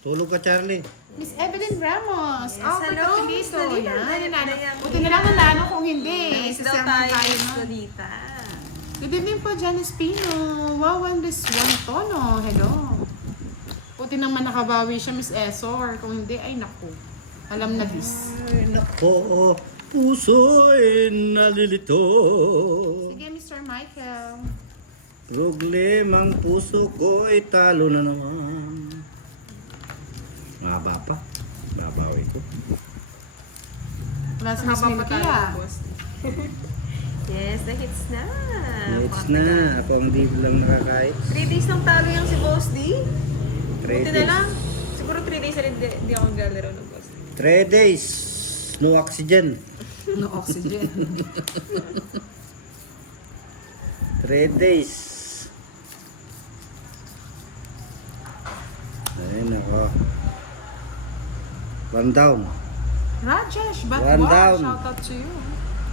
Tulog ka, Charlie. Miss Evelyn Ramos. Yes, Oh, hello, Miss Dito. Lolita. Yan. Ayan. Buti na lang nanalo kung hindi. Nice daw Sasama tayo, tayo Miss nun. Lolita. Good evening po, Janice Pino. Wow, Miss Juan Tono. Hello. Buti naman nakabawi siya, Miss Esor. Kung hindi, ay naku. Alam na this. Ay, nako. Puso'y nalilito. Sige, Mr. Michael. Problemang puso ko ay talo na naman. Mahaba pa. Babawi ko. Wala si Miss Milky, ah. Yes, the hits na. It's na. Ako ang di lang nakakait. 3 days lang talo yung si Boss D. 3 Buti na days. lang. Siguro 3 days na rin di ako naglalaro ng Boss D. 3 days. No oxygen. No oxygen. 3 days. Ayun ako. 1 down. Rajesh, but One wow, down. shout out to you.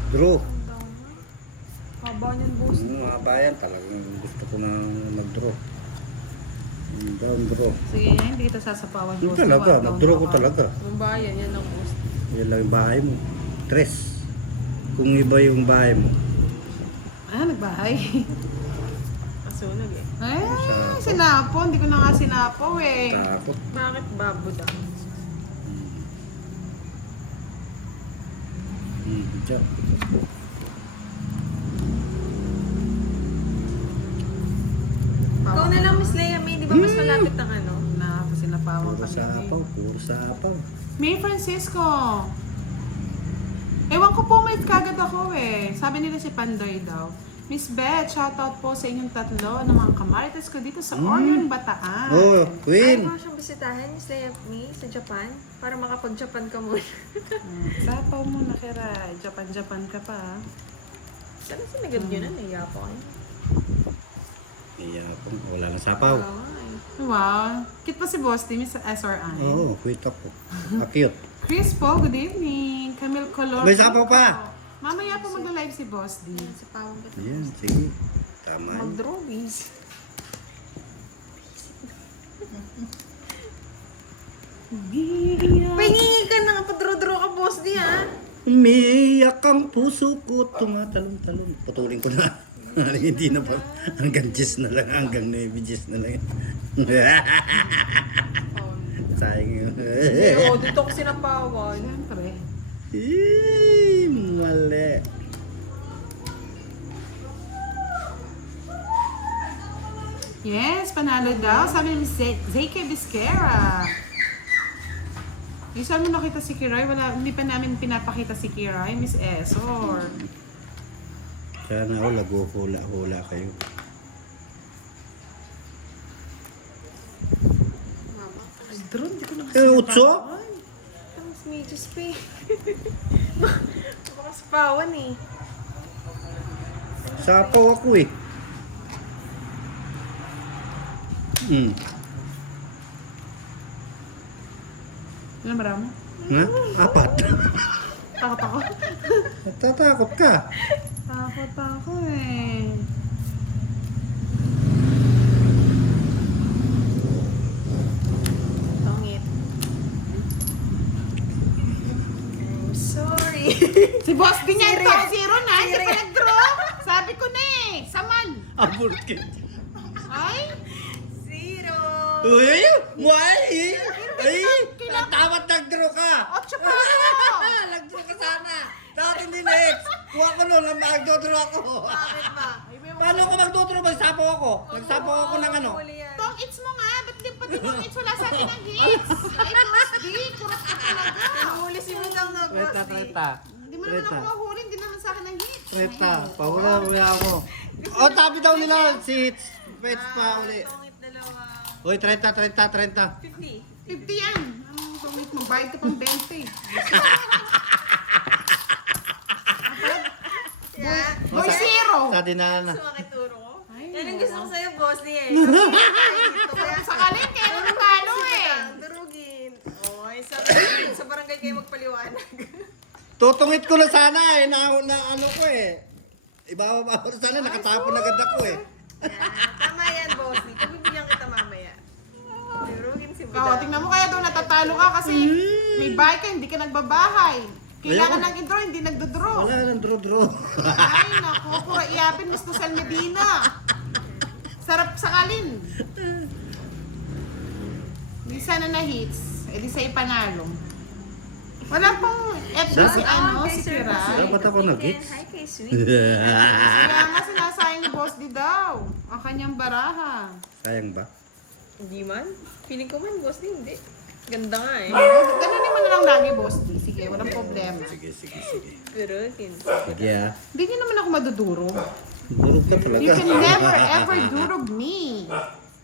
Draw. Haba niyan, Boss D. Mga bayan talagang gusto ko na mag-draw. Down draw. Sige, hindi kita sasapawan. Yung boss. talaga, Wow, mag-draw ko down talaga. Ang bayan, yan ang Boss D. Yan lang yung bahay mo. 3. Kung iba yung bahay mo. Ah, nagbahay. Kasunog eh. Ay, sinapo. Hindi ko na nga sinapo eh. Takot. Bakit babo daw? Diyan. Ikaw na lang, Miss Leia May. Di ba mas malapit ang ano? Na, sinapawan Puro ka sapaw, puro sapaw. May Francisco. Ewan ko po, may kagad ako eh. Sabi nila si Pandoy daw. Miss Beth, shoutout po sa inyong tatlo ng mga kamarites ko dito sa Orion, Bataan. Oh, Ayaw Queen. mo siyang bisitahin, Miss Leia May, sa Japan. Para makapag-Japan ka muna. Sapaw mo na, Kira. Japan ka pa. ah. Sana sinagad yun na, naiya po kayo. Iya, wala na sapaw. Oo nga eh. Wow. Kit pa si Boss Tim sa SRI. Oo, quit ako. Cute. Chris Paul, good evening. Camille Color. May sapaw pa. Mamaya po mag-live si Boss D. Sa pawang ka. Ayan, sige. Tama yun. Mag-drawings. Pahingi ka na, padro-draw ka, Boss di ha? Umiyak ang puso ko, tumatalon-talon. Putulin ko na. Hindi na pa. Hanggang 10 na lang. Hanggang 9 na lang. Sayang yun. Oo, dito ko sinapawan. Siyempre. Mali. Yes, panalo daw. Sabi ni Zeke Vizquera. Yung saan mo nakita si Kiray? Hindi pa namin pinapakita si Kiray, Miss Esor. Sana ako lago-hula-hula kayo. Drone, di ko na Eh, utso? Mas medyo spay. Baka spawan eh. Sapaw ako eh. Ilan marami? Ha? 4. Takot ako. Natatakot ka. Takot ako eh. Tongit. Oh, sorry. Si Boss D niya ito, Siri. zero na. Hindi pa nag-draw. Sabi ko na eh. Saman. Abort ka. Ay, Zero. Uy! Muay! Ay! Tawat nag-draw ka! 8 pa ako. Nag-draw ka sana! Dapat hindi next! Kuha ko nun, mag-draw ako! Bakit ba? Paano ko mag-draw? Magsapaw ako! Nagsapaw ako ng ano? Huli yan. Tong hits mo nga. Ba't di pa din yung hits? Wala sa akin ang hits. Ay, Boss D. Kurot ka talaga. Huli si Mutang na, Boss D. Hindi mo naman ako mahuli. Hindi naman sa akin ang hits. Pahula ako. O, tabi daw nila si Hits. Pets pa uli. Tongit dalawa. Uy, 30. 50. 50 yan. Ang pangit mo. Bayad ka pang 20. Yeah. Boy, zero. Sa dinana. Sumakituro ko. Ay, Yan ang gusto ko sa'yo, Boss D eh. Kaya Sakaling kayo natalo eh. durugin. Okay, sa barangay kayo magpaliwanag. Tutungit ko na sana eh. Na ano ko eh. Ibaba ko na sana. Nakatapon agad ako eh. Tama yan, Boss D. Pagbibigyan kita mamaya. Durugin si Ikaw, Budang. tingnan mo kaya daw natatalo ka kasi may bahay ka, hindi ka nagbabahay. Kailangan ng intro, hindi nagdodraw. Wala nang draw-draw. Ay, naku, pura iyapin, Miss Lucel Medina. Sarap sakalin. Hindi sana na hits, edi sa'yo panalo. Wala pang F na si ano, si Kiray. Ba't ako nag-hits? Hi kay Sweet. Kaya nga sinasayang ni Boss D daw, ang kanyang baraha. Sayang ba? Hindi man. Feeling ko man, boss, hindi. Ganda nga eh. Ganun naman na lang lagi, Boss D. Sige, walang problema. Sige. Pero, hindi. Sige ah. Hindi niyo naman ako madudurog. Durog ka talaga. You can never ever durog me.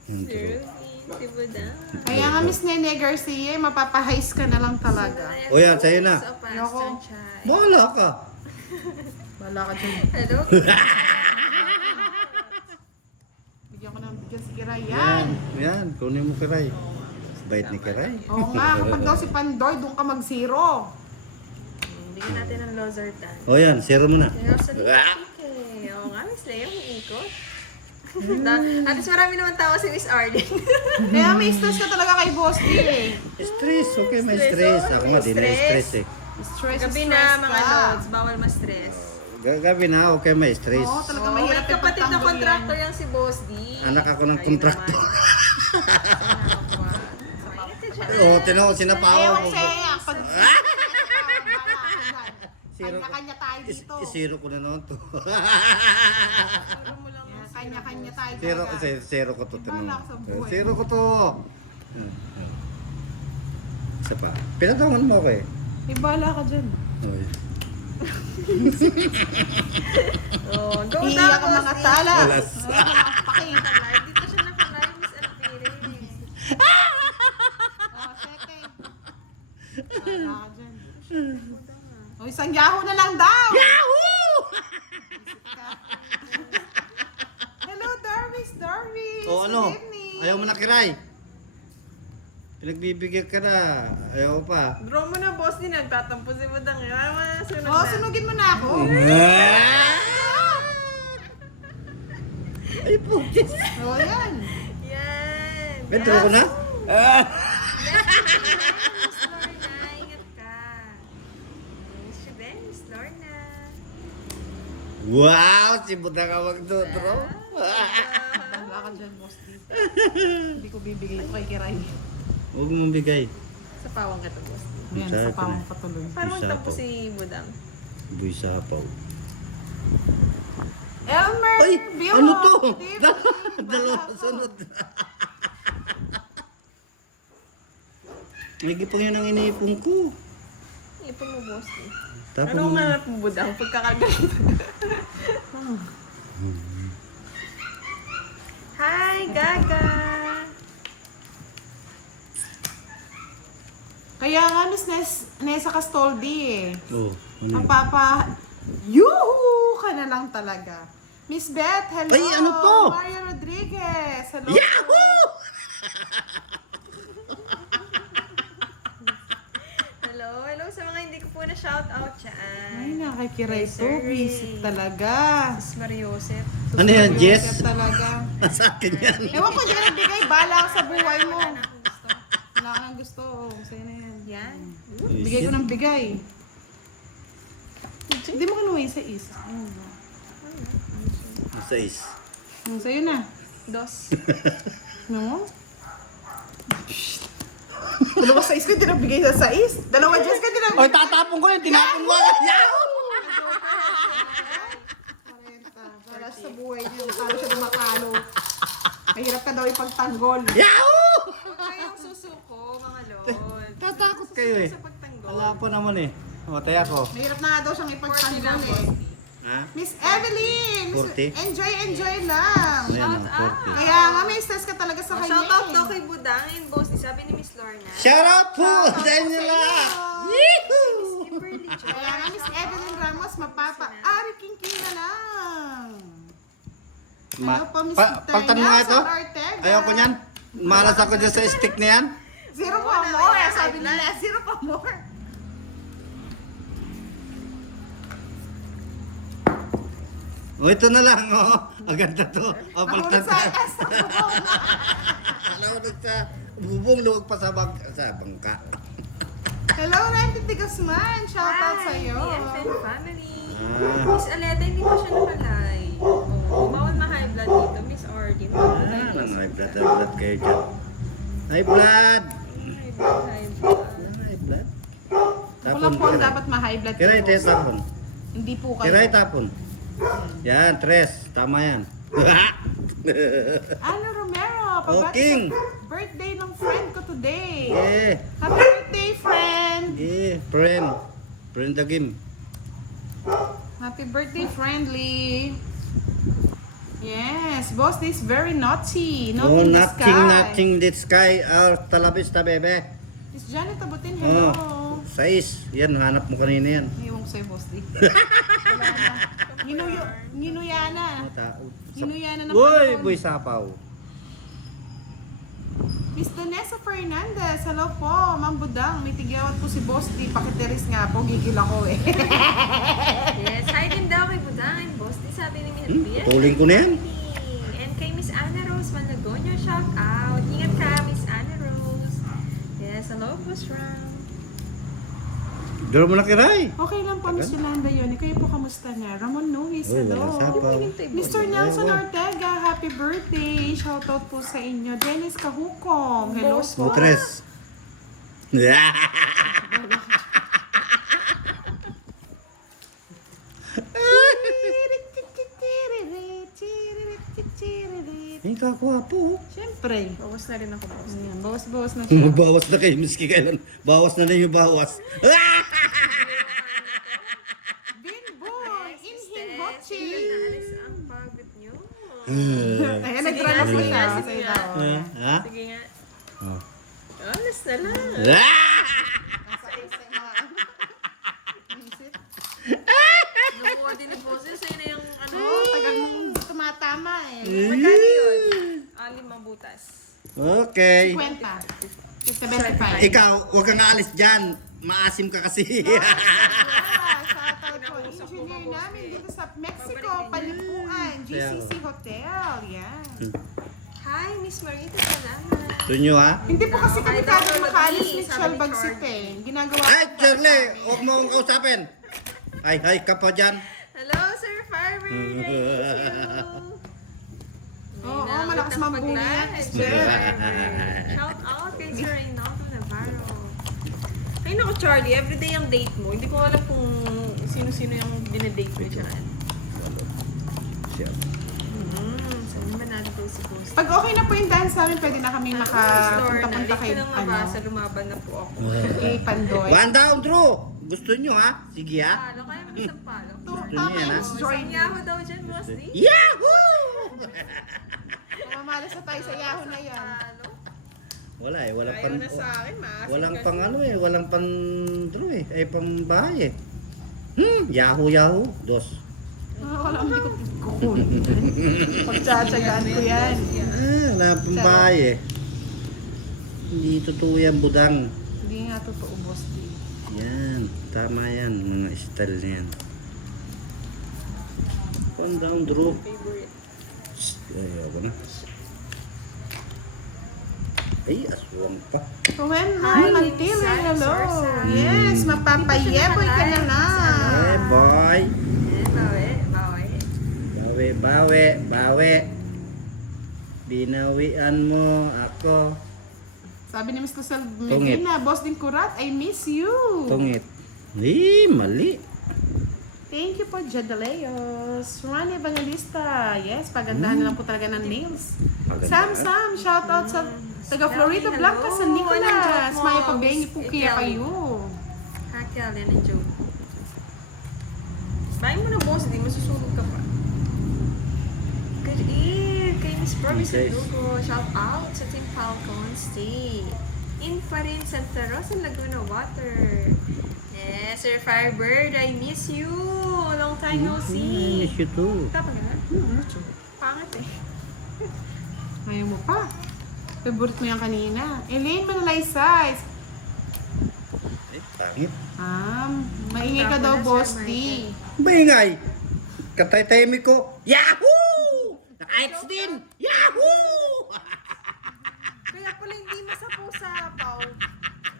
Yung durog. Pero, si Budang. Kaya nga, Miss Nene Garcia, mapapahais ka na lang talaga. O yan, sa'yo na. So, Ayoko. Pastor Chai. Bahala ka. Wala ka dyan. Hello? Bigyan si Kiray. Yan. Yan, kunin mo Kiray. Bait ni Kiray. Oo nga, kapag daw si Pandoy, doon ka mag-zero. Bigyan natin ng Lozartan. O yan, zero mo na. Kaya sa okay. Oo nga, Miss Lea, may ikot. At least marami naman tao si Miss Arden. Kaya may stress ka talaga kay Boss D eh. Stress, okay, may stress. Ako nga, di na stress eh. Stress, Gabi stress na, mga ka. lods, bawal ma-stress. Gabi na, okay, may stress. Oo, talaga Oh, mahirap may kapatid na ipagtanggol contractor yan. yan si Boss D. Anak ako ng Ayun kontraktor. naman. Oo, tinaw, sinapawa Ewan ko. sa'yo, pag... Kanya-kanya tayo dito. Zero ko na noon to. Yan, Kanya-kanya tayo. Zero, talaga. zero ko to. Bahala ka sa buhay. Zero ko to. Isa pa. Pinatawan mo ako eh. Ibala ka dyan. Oy. Oh, go Iiyak daw, ang mga Boss D. tala. Alas. Pakita. Live, dito siya naka-live, Miss Alpire. Oh, second. Wala ka dyan. O, isang Yahoo na lang daw! Yahoo! Hello, Darwis! Darwis! O ano? Good evening! Ayaw mo na Kiray. Pinagbibigyan ka na. Ayaw pa. Draw mo na, Boss D. Nagtatampo si Budang. Ayaw mo na, sunod Oh, na. sunugin mo na ako. Ay, pugis. Oh, yan. Yan. Ben, draw ko na? Miss Lorna, ingat ka. Miss Ben, Miss Lorna. Wow, si Buda ka magdodro. Wala ka dyan, Boss D. Hindi ko bibigay ito kay Kiray. Huwag mong bigay. Sa pawang ka to, Boss D. Yan, Sa sa akin pawang eh. patuloy. Parang Isa magtampo po. si Budang. Buy sa hapaw. Elmer! Ay, Bill, ano to? good evening. Dalawa sunod. May gipang yun ang iniipon ko. Ipon mo, Boss D. Tapos Anong hanap mo, Budang? Pagkakagalit. Hi, Gaga! Kaya nga, Miss Nessa Castoldi eh. Oh, ano Ang yun? papa, yuhu ka na lang talaga. Miss Beth, hello. Ay, ano to? Mario Rodriguez, hello. Yahoo! Hello sa mga hindi ko po na shout out dyan. Ay, nakikiray to. Sir Ray. Visit talaga. Miss Mariosep. Ano yan, Jess? Joseph talaga. Sa akin yan. Ewan ko, hindi ka nagbigay. Bala ka sa buhay mo. Wala na akong gusto. Wala ka nang gusto. Oh, sa'yo na yan. Yan. Bigay ko ng bigay. Hindi mo kinuha yung sa is. Ayun ba? Sa is. Sa'yo na. Dos. No? Dalawa sa is ko, hindi nagbigay sa is. Dalawa Jess ka, hindi Oy, nagbigay. tatapon ko yun. Tinapon mo. Yahoo! 40. Para sa buhay niyo, talo siya dumatalo. Mahirap ka daw ipagtanggol. Yahoo! Huwag kayong susuko, mga lord. Tatakot kayo eh. Sa pagtanggol. Wala pa naman eh. O, tayo ako. Mahirap na nga daw siyang 40 na, ipagtanggol Boss eh. D. Ha? Miss Evelyn! 40? Enjoy lang. Ayan o, out. 40. Kaya nga may stress ka talaga sa kanya. Shout out daw kay Budang and Boss D. Sabi ni Miss Lorna. Shout out po sa inyo lahat! Yee-hoo! Kimberly Kaya nga Miss Evelyn Ramos, mapapa-ari king na lang. Ano pa, Miss Paltan mo nga ito. Sir Ortega. Ayoko niyan. Malas ako dyan sa stick na yan. Zero Oo, pa na, more. may Sabi highlight. nila, zero pa more. O, ito na lang, oh. Ang ganda to. O, Nahulog paltan sa ka. S. Nahulog sa Bubong luwag pa sa bangka. Hello, Renty Tigasman. Shout out sa'yo. BFN family. Ah. Miss Aleta, hindi pa siya nakalay. Oh, bawal ma-high blood dito, Miss RD. Bawal tayo Nang mas- high blood kayo dyan. High blood! High blood, high blood. High blood? Kulang po ang dapat ma-high blood. Kiray, tayo tapon. Hindi po kayo. Kiray, tapon. Yan, tres. Tama yan. Ano, Romero? Oking. Birthday ng friend ko today. Yeah. Happy birthday, friend! Yeah, friend. Friend the game. Happy birthday, friendly. Yes, boss, this is very naughty. Not Oh, in the nothing, sky. nothing this sky. Talabis na, bebe. Miss Janet Tabutin, hello. Oh, sais. Yan, hanap mo kanina yan. Iwan ko sa'yo, boss, di. Wala na. Ginuyana. Tao. Ginuyana ng Uy, panahon. boy sapaw. Miss Danessa Fernandez, hello po. Ma'am Budang, may tigyawat po si boss, di. Pakiteris nga po, gigil ako eh. Yes, hi din daw kay Budang and Boss. Di sabi ni Miss BFN tuling ko na yan. family. And kay Miss Ana Rose Malagonyo, shout out. Ingat ka, Miss Ana Rose. Yes, hello, Boss Ram. Duro mo na kiray. Okay lang po, Miss Yolanda yun. Kayo po, kamusta na? Ramon Luis, Uy, hello. walang sapaw. Mr. Nelson Ortega, happy birthday. Shoutout po sa inyo. Dennis Kahukong, hello Boss po. Tres. Ay, kakwapo. Siyempre. Bawas na rin ako, Boss. Ayan, bawas-bawas na siya. Magbawas na kayo, miski kailan. Bawas na yung bawas. Binboy, Inhin Bochi. Naalis ang pagod nyo. Ayan, nag-run sige na siya. nga, Sa sige ito. nga. Ha? Sige nga. Oh. Alas na lang. Nakuha din ni Boses. Sa'yo na yung ano. Oh, tagal mong tumatama eh. Magkano yun? 5 butas. Okay. 50. 75. Ikaw, huwag kang aalis dyan. Maasim ka kasi. Shoutout po. Engineer namin dito sa Mexico, Palipuan, GCC Hotel. Yan. Hi, Miss Marita. Salamat. Tunyo ha? Hindi po kasi kami Ay, daw, kaya makaalis ni sabi ni Chal Bagsit eh. Ginagawa Ay, po Shirley, namin. huwag mo akong kausapin. Ay, ka pa dyan. Hello, Sir Farmer. Thank you. Oo, May malakas nakakita mambuli yan, pag-live, Sir. Sir Farmer. Shout out kay Sir Reynaldo Navarro. Ay naku, Charlie, everyday ang date mo. Hindi ko alam kung sino-sino yung dinedate mo dyan. Saan ba natin po si Boss? Pag okay na po yung dance namin, pwede na kami makapunta-punta kay, Late ko lang mabasa, lumaban na po ako. kay Pandoy. One down, Drew. Gusto nyo ha? Sige ha? Palo, kaya mag-isang palo. Tama yan, ha? yung join. Isang yaho daw dyan, Boss D. Yahoo! Mamalas na tayo sa Yahoo na yan. Palo. Wala eh, walang Ayaw pan... na sa akin, maasim Walang kasi. pang ano eh, walang pan Drew eh. Ay, pang bahay eh. Yahoo. Dos. Wala akong hindi ko kukunin. Pagtsatsagaan ko yan. Na pang bahay eh. Hindi totoo yan, budang. Hindi nga totoo, boss. D. Yan, tama yan, mga style na yan. One down, Drew. Favorite. Ayaw na. Ay, aswang pa. When Hi, Mantili, Miss hello. Sarsa. Yes, mapapayeboy ka na na. Eh, boy. Bawi. Binawian mo ako. Sabi ni Mr. Sal Tungit. Medina, boss din kurat, I miss you. Tungit. Mali. Thank you po, Jadaleos. Juan Evangelista. Yes, pagandahan na lang po talaga ng nails. Pagandahan. Sam, shout out sa taga Florida Kelly, Blanca, hello. San Nicolas. Anong joke mo? Maya pabengi po Miss kaya Kelly. kayo. Hakel, yan ang joke. Bahay mo na, Boss D. Masusulog ka pa. Good evening kay Miss Promise Okay. Lugo. Shout out sa Team Falcon State. In pa rin Santa Rosa, Laguna Water. Yes, Sir Firebird, I miss you. Long time no see. Miss you too. Tapos na? Pangat eh. Ngayon mo pa. Favorite mo yan kanina. Elaine Manalay Size. Pangit. Maingay ka daw, Tapos na boss siya, D. Baingay. Katay-taymi ko. Yahoo! Naka-X din. Yahoo! Kaya pala pala hindi masapaw-sapaw.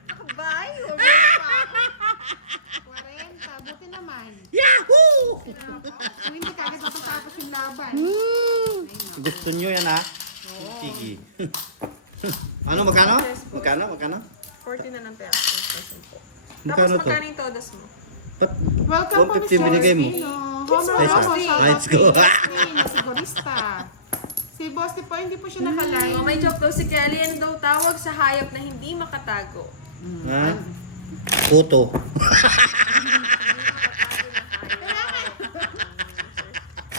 Nakabay, over pa. 40, buti naman. Yahoo! Kung hindi kagad matatapos yung laban. Gusto nyo yan ha? Sige. Ano, magkano? Magkano? 40 na lang pera. Tapos Magkano to? magkano yung todas mo? Ba't Welcome po, 150 Mr. binigay mo? Espino. Homer Ay, Ramos, sorry. shout out Let's kay go. Jasmine, na sigurista. Si Boss Di po, hindi po siya nakalive. Oh, may joke daw si Kelly. Ano daw tawag sa hayop na hindi makatago? Ha? Puto.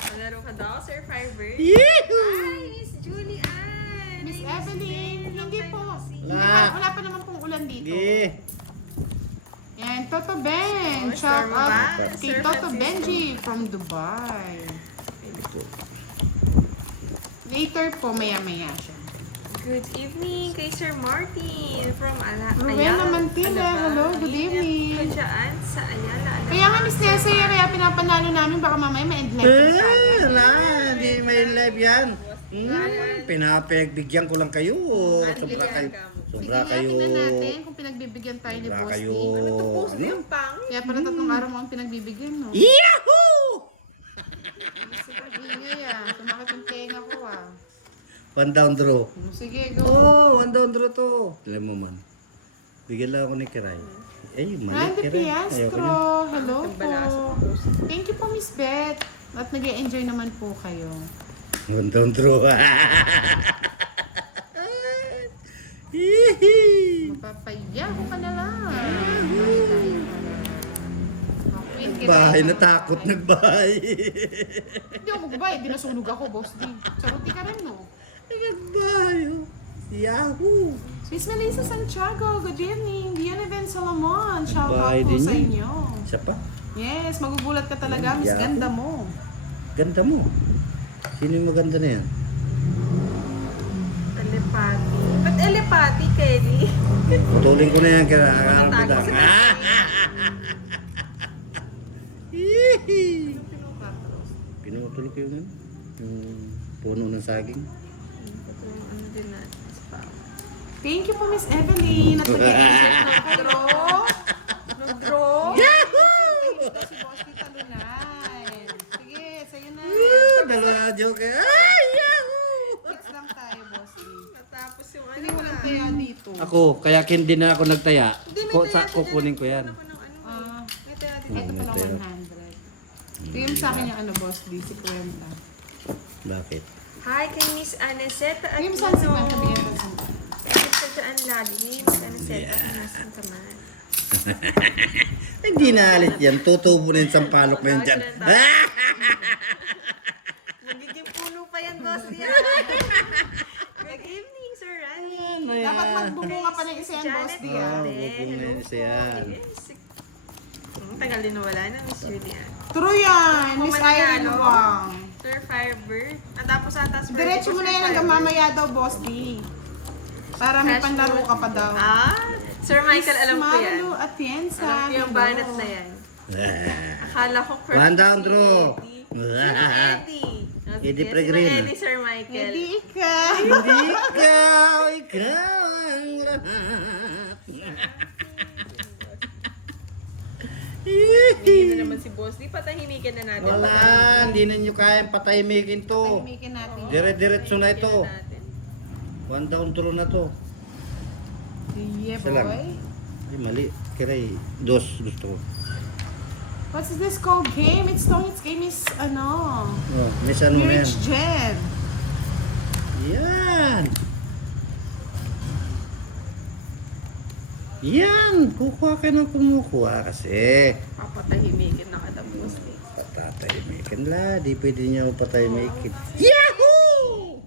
Malaro ka daw, Sir Firebird? Yehoo! Hi, Miss Julian! Miss Ay, Evelyn, hindi po. Wala. Wala pa naman pong ulan dito. Sige. Yan, Toto Ben. Oh, Shout Sir out Mabas. kay Sir Toto Francisco. Benji from Dubai. Later po, maya-maya siya. Good evening kay Sir Martin from Rowena Mantilla, hello, good evening. Kadyaan sa Ayala. Kaya nga, Miss Nessa, kaya pinapanalo namin, baka mamaya ma-end live Eh, tayo. wala. Hindi may live yan. Pinapagbigyan ko lang kayo. Sobra kayo. Sobra kayo. Tingnan natin kung pinagbibigyan tayo ni Sobra Boss kayo. D. Ano? Yung pang. Kaya pala tatlong araw mo ang pinagbibigyan, no? Yahoo! Ingay ah, sumakit yung tenga ko ah. One down draw. Sige, go. Oh, one down draw to. Alam mo man. Bigyan lang ako ni Kiray. Eh, mali Randy Kiray. Ayoko Piastro, na. hello po. Thank you po, Miss Beth. At nag-e-enjoy naman po kayo. One down draw. Hihi. Mapapaya ko ka na lang. Bahay na takot nagbahay. Hindi ako magbabayad, binasunog ako, Boss D. Charuti ka rin, no? Nagbahay. Oh. Yahoo! Miss Melissa Santiago, good evening. Diana Ben Solomon, shout out Bahay po din sa yun. inyo. Isa pa. Yes, magugulat ka talaga, Miss Yeah. Ganda mo. Ganda mo. Sino yung maganda na yan? Elepati. Ba't elepati, Kelly? Putulin ko na yan kaya Matatakot akala sa mo. Hihi. Pinutol ko yung puno ng saging. Ito yung ano din natin sa pang. Thank you po, Miss Evelyn. At nag-e-enjoy po kayo. Nag-draw? Ito si Boss D Talunay. Sige, sa'yo na. Dalawa joke. Ay, yahoo! Hits lang tayo, Boss D. Natapos yung ano. Hindi ko lang kaya dito. Ako, kaya hindi na ako nagtaya. Hindi, may taya siya Kukunin dyan. ko yan. Ako ng ano. Ah, May taya din. ito pala 100. Ito yung sa akin yung ano, Boss D, si Kwenta. Bakit? Hi kay Miss Aneseta at Yung saan si Kwenta bigyan ko sa Gusto dyan lagi ni Miss Aneseta. Nasan ka man? Hindi na alit yan. Tutubo na yung sampalok na yun dyan. Magiging puno pa yan, boss niya. Good evening, Sir Rani. Dapat magbumunga pa ng isa yan, Boss D. Ah, ah. magbumunga na isa yan. Tagal din nawala na, Miss Julian. True yan, Miss Pumanalo. Irene Wang. Sir Firebird. Natapos ata sa Diretso mo na yan hanggang mamaya daw, Boss D. Para may panlaro ka pa daw. Sir Michael, alam ko yan. Malu Atienza. Alam ko yung hello. banat na yan. Akala ko first One down si draw. Eddie. Sino Eddie? Eddie Sino Peregrino. Eddie, Sir Michael? Hindi ikaw. Hindi ikaw ang lahat. Hindi na naman si Boss. Di patahimikin na natin. Wala, hindi na nyo kayang patahimikin to. Tahimikin natin. Dire-diretso na ito. Natin. One down draw na to. Yeah, Isa lang. boy. Ay, mali. Kiray, dos gusto ko. What's this called game? It's game is ano? Oh, miss ano mo yan? Rich Jen. Yan! Yan! Kukuha ka ng kumukuha kasi. Papatahimikin na kada Boss. Patatahimikin la. Di pwede niya patahimikin. Yahoo!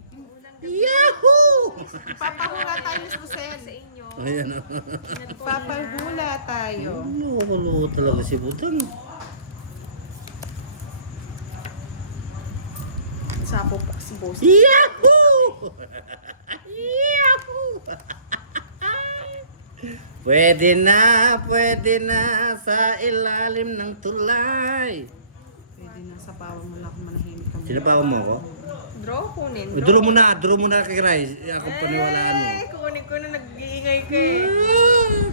Yahoo! Papahula tayo, Miss Sa Lucel. inyo. Ayan o. Papahula tayo. Luko talaga si Budang. Sapo pa si Boss. Yahoo! Yahoo! Pwede na sa ilalim ng tulay. Pwede na sa pawang mo lang kung manahimik ka. Sinabawan mo ako? Draw, kunin. Draw mo na kay Rai. Ako paniwalaan mo. Kukunin ko na nag-iingay ka eh.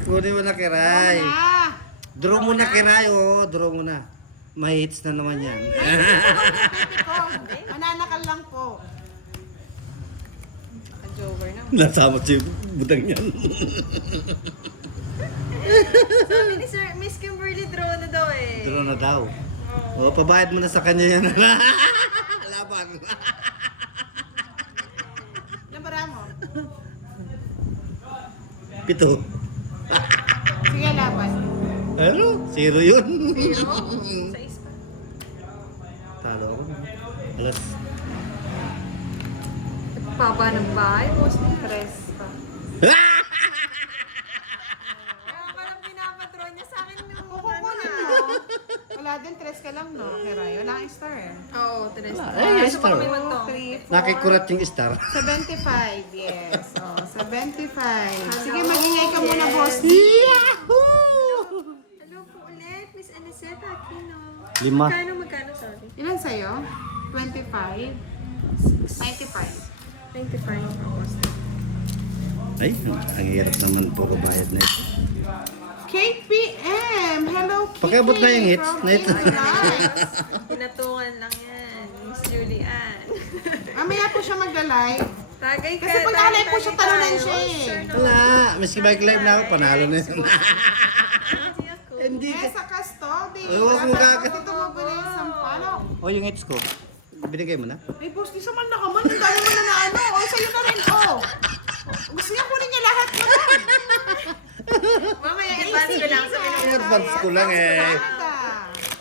Kunin mo na kay Rai. Ah! Draw mo na kay Rai, oh. Draw mo na. May hits na naman yan. Mananakal lang po. Joker na. Nasama si budang yan. Sabi ni Sir, Miss Kimberly, draw na daw eh. Draw na daw. Oh, pabayad mo na sa kanya yan. Laban. Nabara mo. 7. Sige, laban. Ano? 0 yun. Sa ispa. Talo ako. Alas. Papa ng bahay, boss niya. Tres pa. Kaya parang pinapatron niya sa akin nung Kukunin mo. Wala din, tres ka lang, no? Keray, wala kang star eh. Oo, tres. Ay, Gusto star. pa kami magto. 3, 4, Nakikurat yung star. 75, yes. Oh, 75. Sige, magingay ka muna, boss. Hello po ulit, Miss Aniseta Aquino. 5. Magkano, sorry? Ilan sa'yo? 25? 95. 25 tapos. Ay, ang hirap naman po kabayad na ito. Kate PM! Hello, Kate! Pakiabot na yung hits. From Na ito. Kate Lives. Pinatungan lang yan, Miss Julian. Mamaya po siya magla-live. Tagay ka. Kasi pag nakalay po siya, talunan siya eh. Wala. Miski bike live na ako, panalo na yun. Hindi Yes, sa custody. Huwag mo kagad. Ito mo ba na yung sampalok? O, yung hits ko. Binigay mo na? Ay, boss, di sa man nakaman. Ang dami mo na ano. O, sa'yo na rin, oh. Gusto niya kunin niya lahat na lang. Mamaya, advance ko lang sa Advance ko lang eh.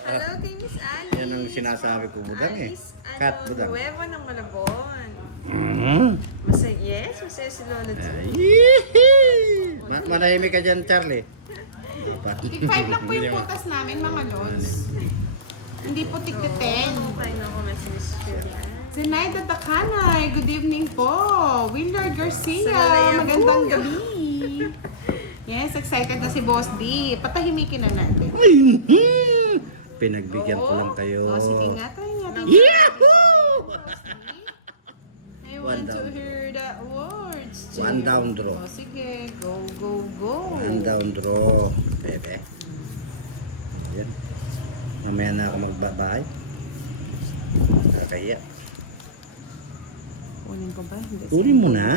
Hello kay Miss Ali. Yan ang sinasabi ko budang eh. Kat budang. Nuevo ng Malabon. Mm. Masaya si Lola Ju. Manahimik ka dyan, Charlie. Tig 5 lang po yung putas namin, mga lods. Hindi po tig 10. Kaya na ako may si Miss Julian. Zenaida Dacanay, good evening po. Willard Garcia, Salaya magandang po. gabi. Yes, excited na si Boss D. Patahimikin na natin. Pinagbigyan ko lang kayo. O, sige nga, try natin. Yahoo! I One want to down. hear the words. One down draw. O, sige, go, go, go. One down draw. Bebe. Yan. Mamaya na ako magbabahay. Kaya. Kunin ko ba? Hindi. Tuloy mo na.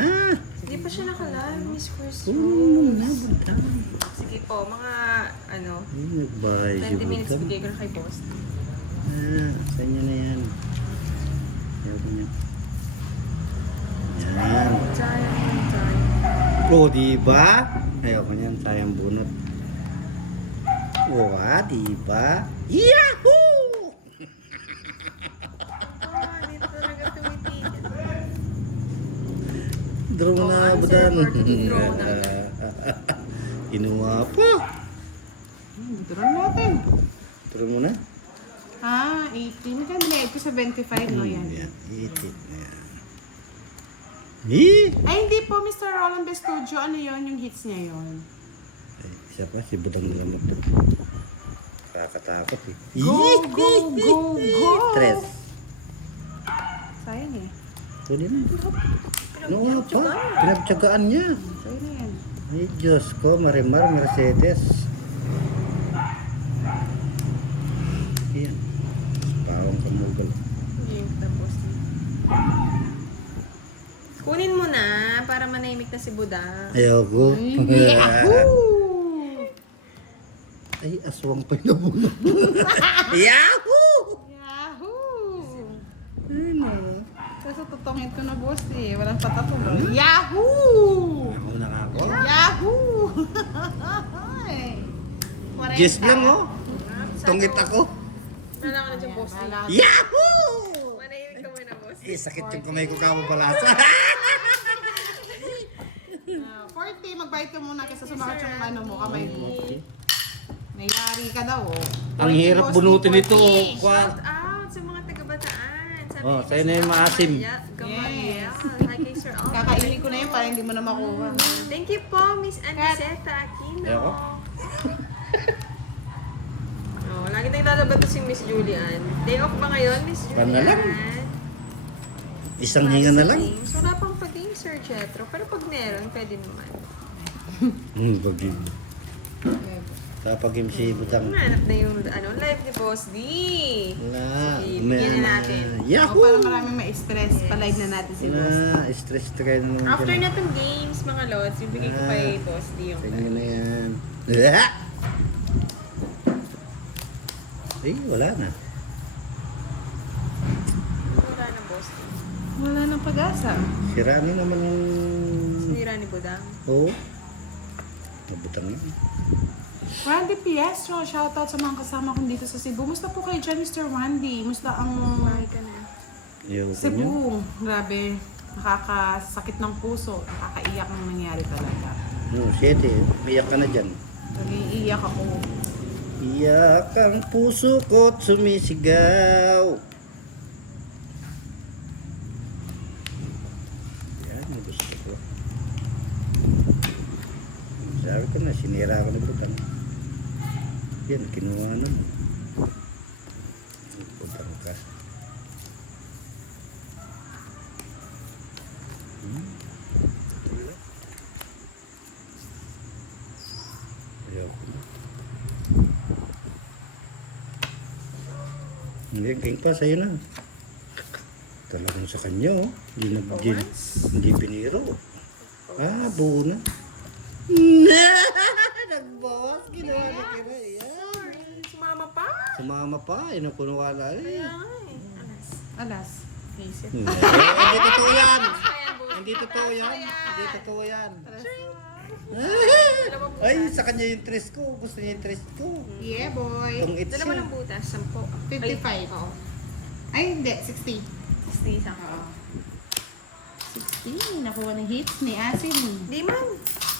Hindi pa siya nakalive, Miss Chris. Tuloy mo na, budang. Sige po, mga ano, Ay, nagbahay si 20 minutes budang. bigay ko na kay boss. Sa inyo na yan. Ayaw ko niya. Yan. Time. O, diba? Ayaw ko niyan. Sayang bunot. O, diba? Yahoo! Dito talaga tumitigil. Draw mo na, answer budan. for draw na. Kinuha pa. Dito rin natin. Draw mo na. Ah, 18. Magkano na ito sa 25, no yan? Yan. Itit na yan. Eh! Ay, hindi po, Mr. Roland Bestudio. Ano yon yung hits niya yon? Ay, isa pa, si budang na naman ito. Nakakatakot eh. Go, go, go, go! Tres. Sayang eh. Pwede na. Noon pa. Pinagtsagaan niya. Sayang na yan. Ay, Diyos ko, Marimar Mercedes. Yan. Pawang kamugal. Yung tapos. Kunin mo na para manahimik na si Buda. Ayoko. Yahoo! Ay, aswang pa yung nabunod. Yahoo! Yahoo! Ano? Kasi tutungin ko na, boss eh. Walang patatong. Yahoo! Ako na nga ako. Yahoo! Ay. 40. Yes lang oh. Tungit ako. Wala ka na dyan, boss. Yahoo! Manahimik ka muna, boss. Eh, sakit yung kamay ko kamo palasa. 40, magbayad ka muna kasi sumakit yung ano mo, kamay mo. Nayari ka daw, oh. Ang 40, hirap boss, bunutin 40. ito. Shout out sa mga taga-Bataan. Sabi Oh, ni sa'yo na yung maasim. Gamaliel. Hi kay Sir Albert. Kakainin ko na yun para hindi mo na makuha. Thank you po, Miss Aniseta Aquino. Ayoko. Oh, lagi tayong lalabas to si Miss Julian. Day off ba ngayon, Miss Tanda lang. Julian? Isang hinga na lang. Games. Wala pang pa-game, Sir Jetro. Pero pag meron, pwede naman. Pag-game. Kapag-game si Budang. Hanap na yung live ni Boss D. Na, Sige, bigyan na natin. O, Yahoo! para maraming ma-stress, pa-live na natin si Boss. Na, stress try na naman After dyan. na itong games, mga lods, bibigay ko kay Boss D yung Tingnan na yan. Ah! Eh, wala na. Wala na, Boss D. Wala nang pag-asa. Si Rani naman yung... Sinira ni Budang. Oo. Nabutang yun. Randy Piestro, shoutout sa mga kasama kong dito sa Cebu. Musta po kayo dyan, Mr. Randy? Musta ang Bye ka na. Yung Cebu? Grabe, nakakasakit ng puso. Nakakaiyak ang nangyari talaga. 7. Iyak ka na dyan. Nag-iiyak ako. Iyak ang puso ko't sumisigaw. Yan, ang gusto ko. Sabi ko na, sinira ko na butang. Yan, kinuha na mo. Butang ka. Ayoko na. Hindi, king pa, sa'yo na. Talagang sa kanya, oh. Hindi piniro. Ah, buo na. Nag-boss, ginawa na kira. Sorry, sumama pa. Sumama pa, inukunwala eh. Kaya nga eh. Alas. Alas. Isip. Hindi totoo yan. Kaya, Boss. Hindi totoo yan. Hindi totoo yan. Dalawa butas. Ay, sa kanya yung tres ko. Gusto niya yung tres ko. Yeah, boy. Itong it's Dalawa lang butas. 10. 55. Oo. Ay, hindi. 60. 60 isang. Oo. 60. Nakuha ng hits ni Asin. Di man.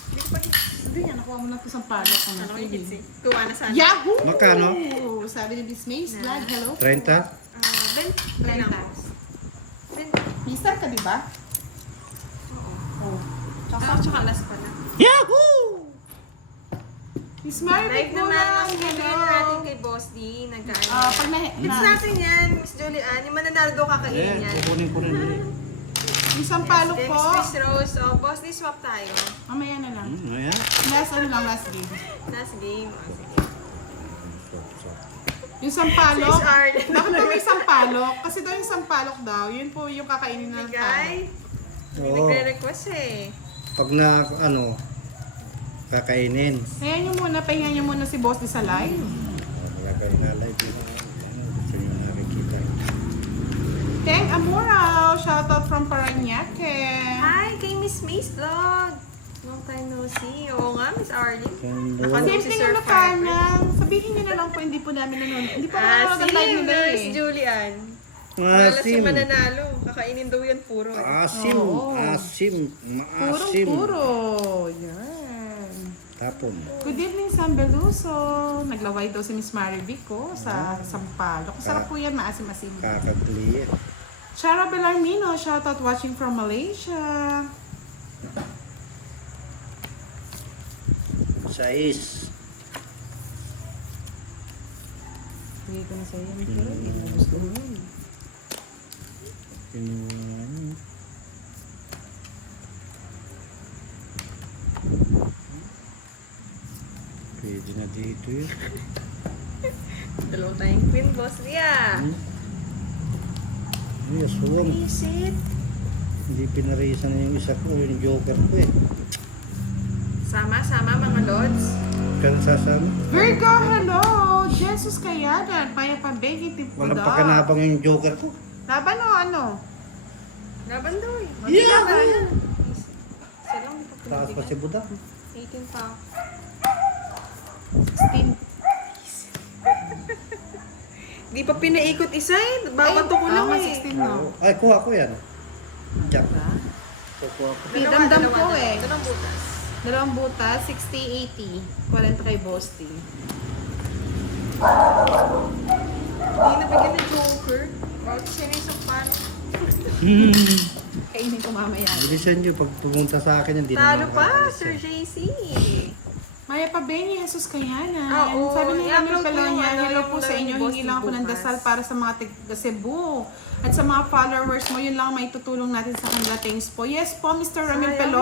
Hindi ko pa Hindi nga, nakuha mo na ito sa palak. Ano yung hits eh? Kuha na sana. Yahoo! Magkano? Sabi ni Miss Mace, vlog, hello. 30? 20 lang. 20. Mister ka, di ba? Oo. Oo. Tsaka last pala. Yahoo! Miss Marvick Live mo naman lang, ang bibigyan hello. natin kay Boss D. Nag-ano. Pag na, Hits natin yan, Miss Julian. Yung mananalo daw kakainin yan. Kukunin ko rin yun. isang palok Then, po. Miss Rose. Oh, Boss D, swap tayo. Mamaya na lang. Ayan. Last last game. Last game. Oh, sige. Yung sampalok. Sis Arlen. Bakit daw may sampalok? Kasi daw yung sampalok daw, yun po yung kakainin ng Guy, palok. may Oo. nagre-request eh. Pag na, kakainin. Kaya nyo muna, pahinga nyo muna si Boss di sa live. Wala kayo na live. Gusto nyo nakikita. Teng Amorao, shoutout from Paranaque. Hi, kay Miss Mace Vlog. Long time no see. Oo nga, Miss Arlene. Ganda. Nakano- Same si thing Sir na kanang. Sabihin nyo na lang po, hindi po namin nanonood. Hindi po nanonood ang live nila Miss eh. Julian. Malas Asim. yung mananalo. Kakainin daw yan puro. Eh. Asim. Oo. Asim. Maasim. Puro. Yan. Tapon. Good evening, San Beluso. Naglaway daw si Miss Marivic ko sa Sampaloc. Sarap po yan, maasim-asim. Kakagli. Shara Belarmino, shoutout watching from Malaysia. Sais. Hindi ko na sa iyo, pero hindi mo gusto mo yun. Kinuha. Pwede na dito yun. Dalawa tayong queen, boss. Yeah. Ay, aswang. Visit. Hindi pinarisan na yung isa ko, yung joker ko eh. Sama-sama mga lods. Pero sasama. Virgo, hello! Jesus Kayadan, Paya Pambegi, Tipo Walang pakanabang yung joker ko. Laban o ano? Laban daw eh. Yeah! Laban yan. Isa lang, hindi pa Taas pa si Buda. 18 pa. 16. Di pa pinaikot isa eh. Babato ko lang eh. 16 no. Ay, kuha ko yan. Diyan. Diba? Kuha ko. Damdam ko eh. Dalawang butas. Dalawang butas, 60-80. 40 kay Boss T. Hindi nabigyan ng joker. Bakit siya na isang pano? Kainin ko mamaya. Bilisan nyo, pag pumunta sa akin, hindi Talo naman pa, makakalis Sir yan. JC. Maya pa Benny, Jesus Kayanan. Oo, Sabi ni Ramil i-upload ko yung Pelonia, ano, hello yung po sa gawin inyo. ni Boss Hingi lang ako ng bukas. dasal para sa mga taga Cebu. At sa mga followers mo, yun lang may tutulong natin sa kanila. Thanks po. Yes po, Mr. Ramil Sayang. Pelonia.